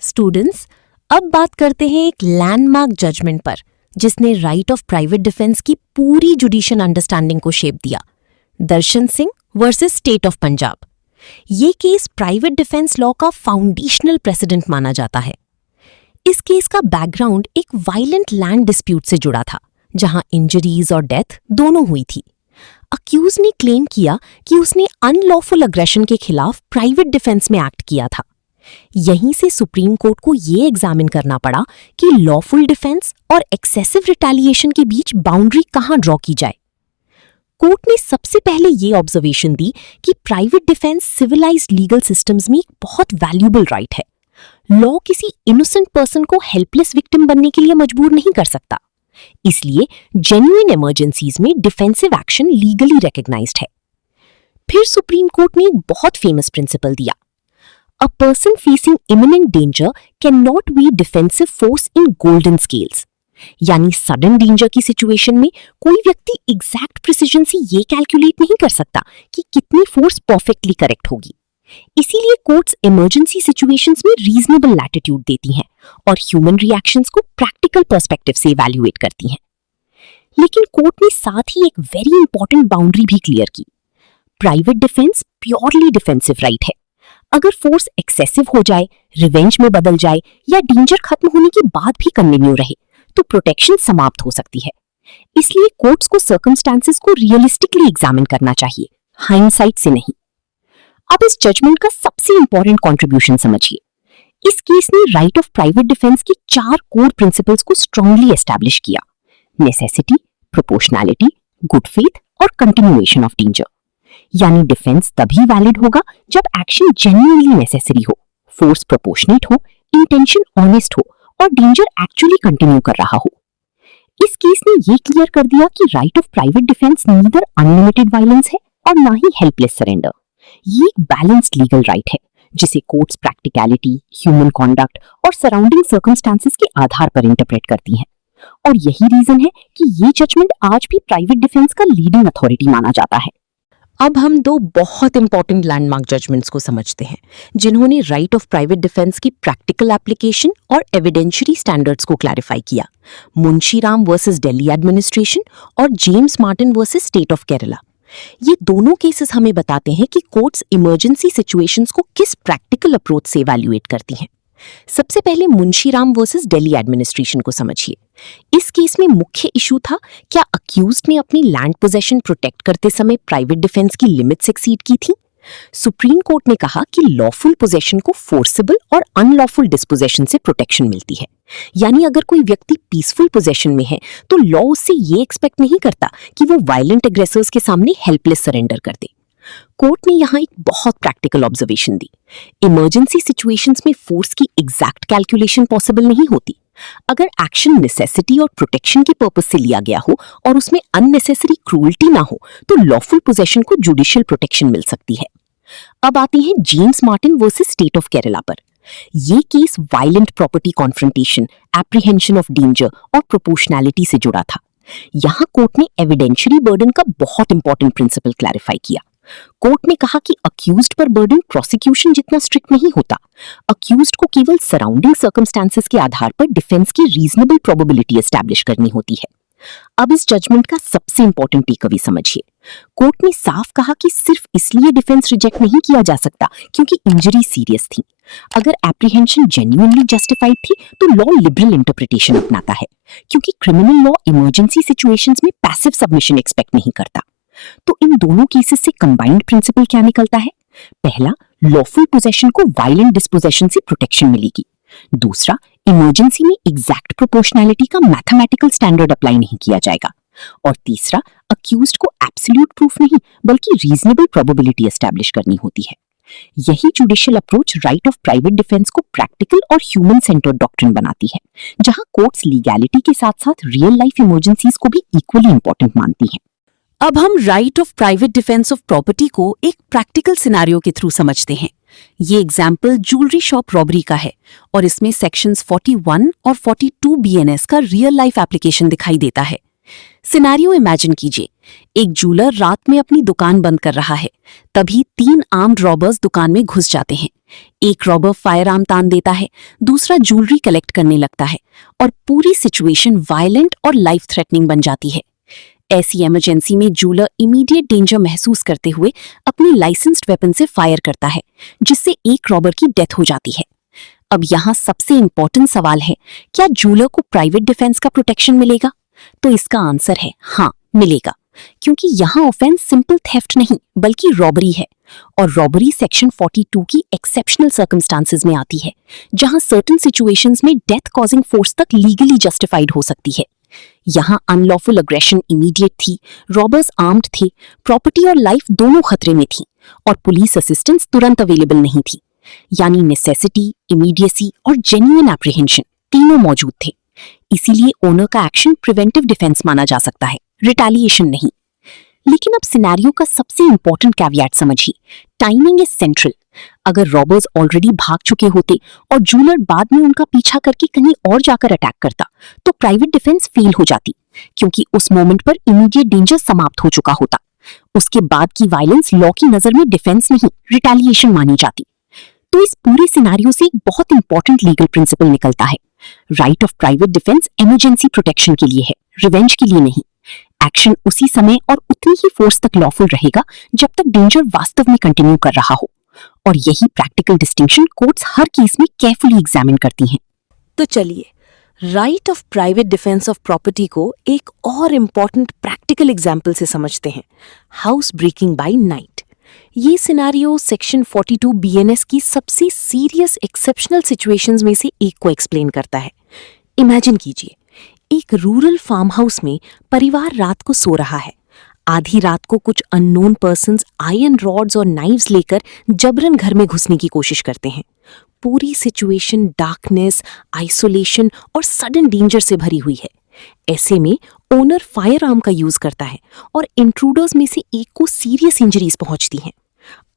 स्टूडेंट्स, अब बात करते हैं एक लैंडमार्क जजमेंट पर, जिसने राइट ऑफ प्राइवेट डिफेंस की पूरी जुडिशियल अंडरस्टैंडिंग को शेप दिया। Darshan Singh versus state of Punjab. ये केस प्राइवेट डिफेंस लॉ का फाउंडेशनल प्रेसिडेंट माना जाता है। इस केस का बैकग्राउंड एक वायलेंट लैंड डिस्प्यूट से जुड़ा था, जहां इंजरीज और डेथ दोनों हुई थी। अक्यूज ने क्लेम किया कि उसने अनलॉफुल अग्रेशन के खिलाफ प्राइवेट डिफेंस में एक्ट किया था। यहीं से सुप्रीम कोर्ट को ये एग्जामिन करना पड़ा कि लॉफुल डिफेंस और एक्सेसिव रिटेलिएशन के बीच बाउंड्री कहां ड्रॉ की जाए। कोर्ट ने सबसे पहले ये ऑब्जर्वेशन दी कि private defence civilised legal systems में एक बहुत वैल्यूएबल राइट है। लॉ किसी इनोसेंट पर्सन को हेल्पलेस विक्टिम बनने के लिए मजबूर नहीं कर सकता, इसलिए जेन्युइन इमरजेंसीज में डिफेंसिव एक्शन लीगली रिकॉग्नाइज्ड है। फिर सुप्रीम कोर्ट ने एक बहुत फेमस प्रिंसिपल दिया, a person facing imminent danger can not weigh defensive force in golden scales. यानी सडन डेंजर की सिचुएशन में कोई व्यक्ति एग्जैक्ट प्रिसीजन से ये कैलकुलेट नहीं कर सकता कि कितनी फोर्स परफेक्टली करेक्ट होगी। इसीलिए कोर्ट्स इमरजेंसी सिचुएशंस में रीजनेबल लैटिट्यूड देती हैं और ह्यूमन रिएक्शंस को प्रैक्टिकल पर्सपेक्टिव से इवैल्यूएट करती हैं। लेकिन कोर्ट ने साथ ही एक वेरी इंपॉर्टेंट बाउंड्री भी क्लियर की। Private defence purely defensive right है। अगर फोर्स एक्सेसिव हो जाए, रिवेंज में बदल जाए या डेंजर खत्म होने के बाद भी कंटिन्यू रहे तो प्रोटेक्शन समाप्त हो सकती है। इसलिए कोर्ट्स को सर्कमस्टांसेस को रियलिस्टिकली एग्जामिन करना चाहिए, हाइंडसाइट से नहीं। अब इस जजमेंट का सबसे इंपॉर्टेंट कंट्रीब्यूशन समझिए। इस केस ने राइट ऑफ प्राइवेट डिफेंस के 4 कोर प्रिंसिपल्स को स्ट्रांगली एस्टैब्लिश किया: नेसेसिटी, प्रोपोर्शनैलिटी, गुड फेथ और कंटिन्यूएशन ऑफ डेंजर। यानी डिफेंस तभी वैलिड होगा जब एक्शन जेन्युइनली नेसेसरी हो, फोर्स प्रोपोर्शनेट हो, इंटेंशन ऑनेस्ट हो और डेंजर एक्चुअली कंटिन्यू कर रहा हो। इस केस ने ये क्लियर कर दिया कि right of private defence neither unlimited violence है और ना ही हेल्पलेस सरेंडर। ये एक बैलेंस्ड लीगल राइट है जिसे कोर्ट्स प्रैक्टिकलिटी, ह्यूमन कॉन्डक्ट और सराउंडिंग सर्कमस्टांसेस के आधार पर इंटरप्रेट करती हैं। और यही रीजन है कि ये जजमेंट आज भी प्राइवेट डिफेंस का लीडिंग अथॉरिटी माना जाता है। अब हम दो बहुत इंपॉर्टेंट लैंडमार्क जजमेंट्स को समझते हैं जिन्होंने राइट ऑफ प्राइवेट डिफेंस की प्रैक्टिकल एप्लीकेशन और एविडेंशियरी स्टैंडर्ड्स को क्लैरिफाई किया। मुंशीराम वर्सेस दिल्ली एडमिनिस्ट्रेशन और James Martin versus state of Kerala. ये दोनों केसेस हमें बताते हैं कि कोर्ट्स इमरजेंसी सिचुएशंस को किस प्रैक्टिकल अप्रोच से इवैल्यूएट करती हैं। सबसे पहले मुंशीराम वर्सेस दिल्ली एडमिनिस्ट्रेशन को समझिए। इस केस में मुख्य इशू था, क्या अक्यूज्ड ने अपनी लैंड पोजेशन प्रोटेक्ट करते समय प्राइवेट डिफेंस की लिमिट्स एक्सीड की थी। सुप्रीम कोर्ट ने कहा कि लॉफुल पोजेशन को फोर्सेबल और अनलॉफुल डिस्पोजेशन से प्रोटेक्शन मिलती है। यानी अगर कोई व्यक्ति पीसफुल पोजेशन में है तो लॉ उससे ये एक्सपेक्ट नहीं करता कि वो वायलेंट एग्रेसर्स के सामने हेल्पलेस सरेंडर कर दे। कोर्ट ने यहाँ एक बहुत प्रैक्टिकल ऑब्जर्वेशन दी। इमरजेंसी सिचुएशंस में फोर्स की एग्जैक्ट कैलकुलेशन पॉसिबल नहीं होती। अगर एक्शन नेसेसिटी और प्रोटेक्शन के पर्पस से लिया गया हो और उसमें अननेसेसरी क्रूअल्टी ना हो तो लॉफुल पोजेशन को जुडिशियल प्रोटेक्शन मिल सकती है। अब आती हैं James Martin versus state of Kerala पर। ये case violent property confrontation, apprehension of danger और प्रोपोर्शनैलिटी से जुड़ा था। यहाँ कोर्ट ने एविडेंशियरी बर्डन का बहुत इंपॉर्टेंट प्रिंसिपल क्लैरिफाई किया। कोर्ट ने कहा कि अक्यूज्ड पर बर्डन प्रोसिक्यूशन जितना स्ट्रिक्ट नहीं होता। अक्यूज्ड को केवल सराउंडिंग सर्कमस्टेंसेस के आधार पर डिफेंस की रीजनेबल प्रोबेबिलिटी एस्टैब्लिश करनी होती है। अब इस जजमेंट का सबसे इंपॉर्टेंट टेकअवे समझिए। कोर्ट ने साफ कहा कि सिर्फ इसलिए डिफेंस रिजेक्ट नहीं किया जा सकता क्योंकि इंजरी सीरियस थी। अगर एप्रीहेंशन जेन्युइनली जस्टिफाइड थी तो लॉ लिबरल इंटरप्रिटेशन अपनाता है, क्योंकि क्रिमिनल लॉ इमरजेंसी सिचुएशंस में पैसिव सबमिशन एक्सपेक्ट नहीं करता। तो इन दोनों केसेस से कंबाइंड प्रिंसिपल क्या निकलता है? पहला, लॉफुल पोजेशन को वायलेंट डिस्पोजेशन से प्रोटेक्शन मिलेगी। दूसरा, इमरजेंसी में एग्जैक्ट प्रोपोर्शनैलिटी का मैथमेटिकल स्टैंडर्ड अप्लाई नहीं किया जाएगा। और तीसरा, अक्यूज्ड को एब्सोल्यूट प्रूफ नहीं बल्कि रीजनेबल प्रोबेबिलिटी एस्टैब्लिश करनी होती है। यही judicial approach right of private defence को प्रैक्टिकल और ह्यूमन सेंटर्ड डॉक्ट्रिन बनाती है, जहां कोर्ट्स लीगैलिटी के साथ साथ रियल लाइफ इमरजेंसीज को भी इक्वली इंपॉर्टेंट मानती हैं। अब हम right of private defence of property को एक प्रैक्टिकल सिनारियो के थ्रू समझते हैं। ये एग्जाम्पल ज्वेलरी शॉप रॉबरी का है और इसमें सेक्शंस 41 और 42 BNS का रियल लाइफ एप्लीकेशन दिखाई देता है। सिनारियो इमेजिन कीजिए, एक ज्वेलर रात में अपनी दुकान बंद कर रहा है। तभी 3 आर्म्ड रॉबर्स दुकान में घुस जाते हैं। एक रॉबर फायर आर्म तान देता है, दूसरा ज्वेलरी कलेक्ट करने लगता है और पूरी सिचुएशन वायलेंट और लाइफ थ्रेटनिंग बन जाती है। ऐसी इमरजेंसी में ज्वेलर इमीडिएट डेंजर महसूस करते हुए अपनी लाइसेंस्ड वेपन से फायर करता है, जिससे एक रॉबर की डेथ हो जाती है। अब यहाँ सबसे इंपॉर्टेंट सवाल है, क्या ज्वेलर को प्राइवेट डिफेंस का प्रोटेक्शन मिलेगा? तो इसका आंसर है हाँ, मिलेगा, क्योंकि यहाँ ऑफेंस सिंपल थेफ्ट नहीं बल्कि रॉबरी है और रॉबरी सेक्शन 42 की एक्सेप्शनल सर्कमस्टांसेस में आती है, जहां सर्टेन सिचुएशंस में डेथ कॉजिंग फोर्स तक लीगली जस्टिफाइड हो सकती है। यहाँ अनलॉफुल अग्रेशन इमीडिएट थी, रॉबर्स आर्म्ड थे, प्रॉपर्टी और लाइफ दोनों खतरे में थी और पुलिस असिस्टेंस तुरंत अवेलेबल नहीं थी। यानी नेसेसिटी, इमीडिएसी और जेन्युइन एप्रीहेंशन तीनों मौजूद थे। इसीलिए ओनर का एक्शन प्रिवेंटिव डिफेंस माना जा सकता है, रिटेलिएशन नहीं। लेकिन अब सिनेरियो का सबसे इंपॉर्टेंट कैविएट समझिए, टाइमिंग इज सेंट्रल। अगर रॉबर्स ऑलरेडी भाग चुके होते और ज्वेलर बाद में उनका पीछा करके कहीं और जाकर अटैक करता तो प्राइवेट डिफेंस फेल हो जाती, क्योंकि उस मोमेंट पर इमीडिएट डेंजर समाप्त हो चुका होता। उसके बाद की वायलेंस लॉ की नजर में डिफेंस नहीं, रिटेलिएशन मानी जाती। तो इस पूरे सिनेरियो से एक बहुत इंपॉर्टेंट लीगल प्रिंसिपल निकलता है, right of private defence emergency protection के लिए है, रिवेंज के लिए नहीं। एक्शन उसी समय और उतनी ही फोर्स तक लॉफुल रहेगा जब तक डेंजर वास्तव में कंटिन्यू कर रहा हो। और यही प्रैक्टिकल डिस्टिंक्शन कोर्ट्स हर केस में केयरफुली एग्जामिन करती हैं। तो चलिए, right of private defence of property को एक और इम्पॉर्टेंट प्रैक्टिकल एग्जाम्पल से समझते हैं, हाउस ब्रेकिंग बाय नाइट। ये सिनारियो सेक्शन 42 BNS की सबसे सीरियस एक्सेप्शनल सिचुएशंस में से एक को एक्सप्लेन करता है। इमेजिन कीजिए, एक रूरल फार्म हाउस में परिवार रात को सो रहा है। आधी रात को कुछ अननोन पर्सन्स आयरन रॉड्स और नाइव्स लेकर जबरन घर में घुसने की कोशिश करते हैं। पूरी सिचुएशन डार्कनेस, आइसोलेशन और सडन डेंजर से भरी हुई है। ऐसे में ओनर फायर आर्म का यूज करता है और इंट्रूडर्स में से एक को सीरियस इंजरीज पहुंचती हैं।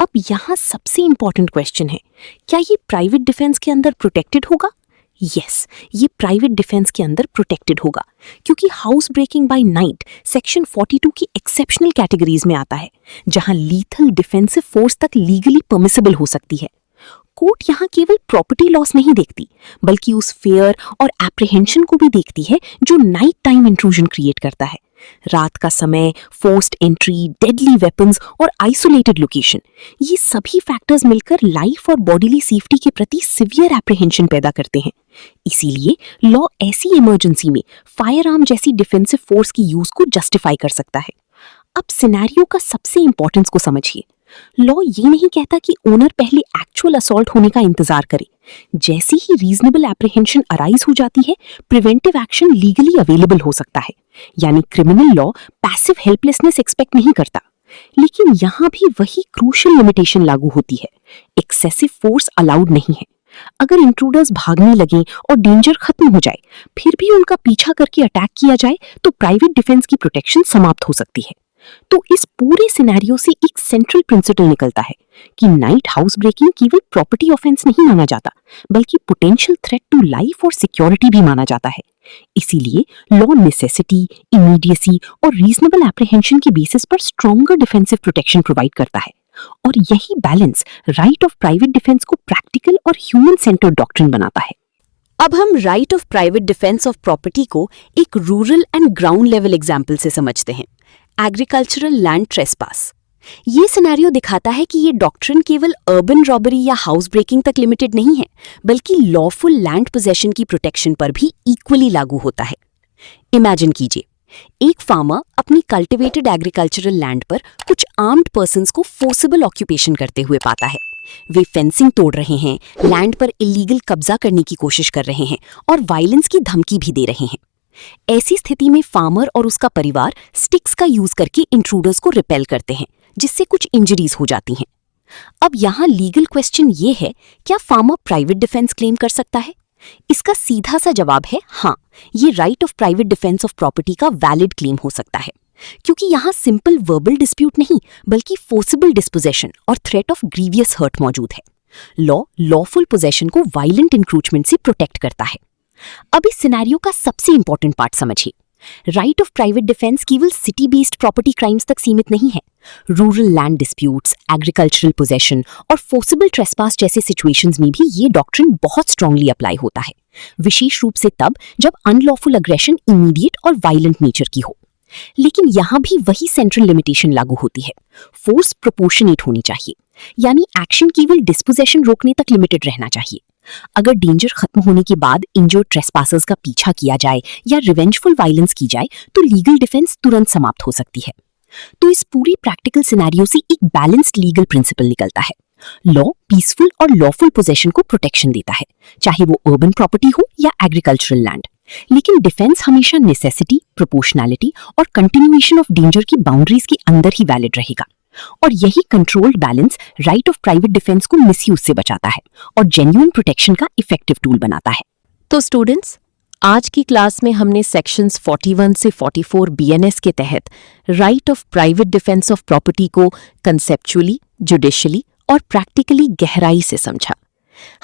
अब यहाँ सबसे इंपॉर्टेंट क्वेश्चन है, क्या ये प्राइवेट डिफेंस के अंदर प्रोटेक्टेड होगा यस, ये प्राइवेट डिफेंस के अंदर प्रोटेक्टेड होगा क्योंकि house breaking by night section 42 की एक्सेप्शनल कैटेगरीज में आता है, जहां लीथल डिफेंसिव फोर्स तक लीगली परमिसिबल हो सकती है। कोर्ट यहाँ केवल प्रॉपर्टी लॉस नहीं देखती, बल्कि उस फेयर और एप्रीहेंशन को भी देखती है जो नाइट टाइम इंट्रूजन क्रिएट करता है। रात का समय, फोर्स्ड एंट्री, डेडली वेपन्स और आइसोलेटेड लोकेशन, ये सभी फैक्टर्स मिलकर लाइफ और बॉडीली सेफ्टी के प्रति सिवियर एप्रीहेंशन पैदा करते हैं। इसीलिए लॉ ऐसी इमरजेंसी में फायर आर्म जैसी डिफेंसिव फोर्स की यूज को जस्टिफाई कर सकता है। अब सिनेरियो का सबसे इंपॉर्टेंस को समझिए। लॉ ये नहीं कहता कि ओनर पहले एक्चुअल असॉल्ट होने का इंतजार करे। जैसे ही रीजनेबल एप्रीहेंशन अराइज हो जाती है, प्रिवेंटिव एक्शन लीगली अवेलेबल हो सकता है। यानी criminal law passive helplessness expect नहीं करता। लेकिन यहाँ भी वही क्रूशियल लिमिटेशन लागू होती है। एक्सेसिव फोर्स अलाउड नहीं है। अगर इंट्रूडर्स भागने लगे और डेंजर खत्म हो जाए, फिर भी उनका पीछा करके अटैक किया जाए, तो प्राइवेट डिफेंस की प्रोटेक्शन समाप्त हो सकती है। तो इस पूरे सिनेरियो से एक सेंट्रल प्रिंसिपल निकलता है कि नाइट हाउस ब्रेकिंग केवल प्रॉपर्टी ऑफेंस नहीं माना जाता, बल्कि पोटेंशियल थ्रेट टू लाइफ और सिक्योरिटी भी माना जाता है। इसीलिए लॉ नेसेसिटी, इमीडिएसी और रीजनेबल एप्रीहेंशन की बेसिस पर स्ट्रॉन्गर डिफेंसिव प्रोटेक्शन प्रोवाइड करता है। और यही balance right of private defence को प्रैक्टिकल और ह्यूमन सेंटर्ड डॉक्ट्रिन बनाता है। अब हम right of private defence of property को एक rural and ground level example से समझते हैं। Agricultural land trespass. ये सिनेरियो दिखाता है कि ये डॉक्ट्रिन केवल अर्बन रॉबरी या हाउस ब्रेकिंग तक लिमिटेड नहीं है, बल्कि लॉफुल लैंड पोजेशन की प्रोटेक्शन पर भी इक्वली लागू होता है। इमेजिन कीजिए, एक फार्मर अपनी कल्टिवेटेड एग्रीकल्चरल लैंड पर कुछ आर्म्ड पर्सन्स को फोर्सेबल ऑक्यूपेशन करते हुए पाता है। वे फेंसिंग तोड़ रहे हैं, लैंड पर इलीगल कब्जा करने की कोशिश कर रहे हैं और वायलेंस की धमकी भी दे रहे हैं। ऐसी स्थिति में फार्मर और उसका परिवार स्टिक्स का यूज करके इंट्रूडर्स को रिपेल करते हैं, जिससे कुछ इंजरीज हो जाती हैं। अब यहाँ लीगल क्वेश्चन ये है, क्या फार्मर प्राइवेट डिफेंस क्लेम कर सकता है? इसका सीधा सा जवाब है हाँ, ये right of private defence of property का वैलिड क्लेम हो सकता है, क्योंकि यहाँ सिंपल वर्बल डिस्प्यूट नहीं, बल्कि फोर्सिबल डिस्पोजेशन और थ्रेट ऑफ ग्रीवियस हर्ट मौजूद है। लॉ लॉफुल पोजेशन को वायलेंट इंक्रूचमेंट से प्रोटेक्ट करता है। अब इस सिनेरियो का सबसे इंपॉर्टेंट पार्ट समझिए। राइट ऑफ प्राइवेट डिफेंस केवल सिटी बेस्ड प्रॉपर्टी क्राइम्स तक सीमित नहीं है। Rural land disputes, agricultural possession और फोर्सिबल ट्रेसपास जैसे सिचुएशंस में भी ये डॉक्ट्रिन बहुत स्ट्रांगली अप्लाई होता है, विशेष रूप से तब जब अनलॉफुल अग्रेशन इमीडिएट और वायलेंट नेचर की हो। लेकिन यहाँ भी वही सेंट्रल लिमिटेशन लागू होती है। फोर्स प्रोपोर्शनेट होनी चाहिए, यानी एक्शन केवल डिस्पोजेशन रोकने तक लिमिटेड रहना चाहिए। अगर डेंजर खत्म होने के बाद इंजर्ड ट्रेसपासर्स का पीछा किया जाए या रिवेंजफुल वायलेंस की जाए, तो लीगल डिफेंस तुरंत समाप्त हो सकती है। तो इस पूरी प्रैक्टिकल सिनेरियो से एक बैलेंस्ड लीगल प्रिंसिपल निकलता है। लॉ पीसफुल और लॉफुल पोजेशन को प्रोटेक्शन देता है, चाहे वो अर्बन प्रॉपर्टी हो या एग्रीकल्चरल लैंड। लेकिन डिफेंस हमेशा नेसेसिटी, प्रोपोर्शनैलिटी और कंटिन्यूएशन ऑफ डेंजर की बाउंड्रीज के अंदर ही वैलिड रहेगा। और यही controlled balance right of private defence को मिसयूज से बचाता है और जेन्युइन प्रोटेक्शन का इफेक्टिव टूल बनाता है। तो स्टूडेंट्स, आज की क्लास में हमने सेक्शंस 41 से 44 बीएनएस के तहत right of private defence of property को कंसेप्चुअली, जुडिशियली और प्रैक्टिकली गहराई से समझा।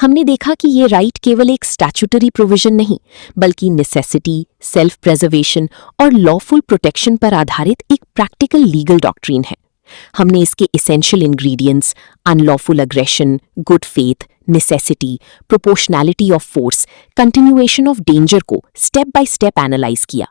हमने देखा कि ये राइट केवल एक स्टैट्यूटरी प्रोविजन नहीं, बल्कि नेसेसिटी, सेल्फ प्रेजर्वेशन और लॉफुल प्रोटेक्शन पर आधारित एक प्रैक्टिकल लीगल डॉक्ट्रिन है। हमने इसके essential ingredients, unlawful aggression, good faith, necessity, proportionality of force, continuation of danger को स्टेप बाय स्टेप एनालाइज किया।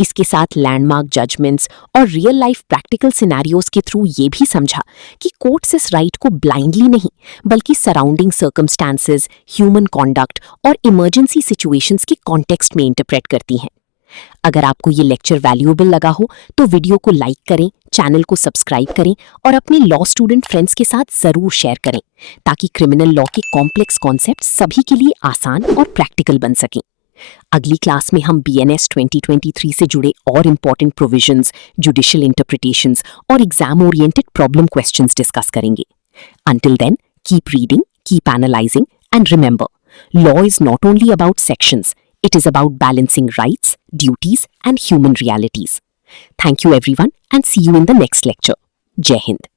इसके साथ लैंडमार्क जजमेंट्स और रियल लाइफ प्रैक्टिकल सिनेरियोज के थ्रू ये भी समझा कि कोर्ट्स इस राइट को ब्लाइंडली नहीं, बल्कि सराउंडिंग सर्कमस्टांसेस, ह्यूमन कॉन्डक्ट और इमरजेंसी सिचुएशंस के कॉन्टेक्स्ट में इंटरप्रेट करती हैं। अगर आपको ये लेक्चर वैल्यूएबल लगा हो तो वीडियो को लाइक करें, चैनल को सब्सक्राइब करें और अपने लॉ स्टूडेंट फ्रेंड्स के साथ जरूर शेयर करें, ताकि क्रिमिनल लॉ के कॉम्प्लेक्स कॉन्सेप्ट सभी के लिए आसान और प्रैक्टिकल बन सकें। अगली क्लास में हम बीएनएस 2023 से जुड़े और इम्पोर्टेंट प्रोविजंस, जुडिशियल इंटरप्रिटेशंस और exam oriented problem questions discuss करेंगे। Until then, keep reading, keep analyzing, and remember, law is not only about sections, it is about balancing rights, duties, and human realities. Thank you everyone and see you in the next lecture. Jai Hind.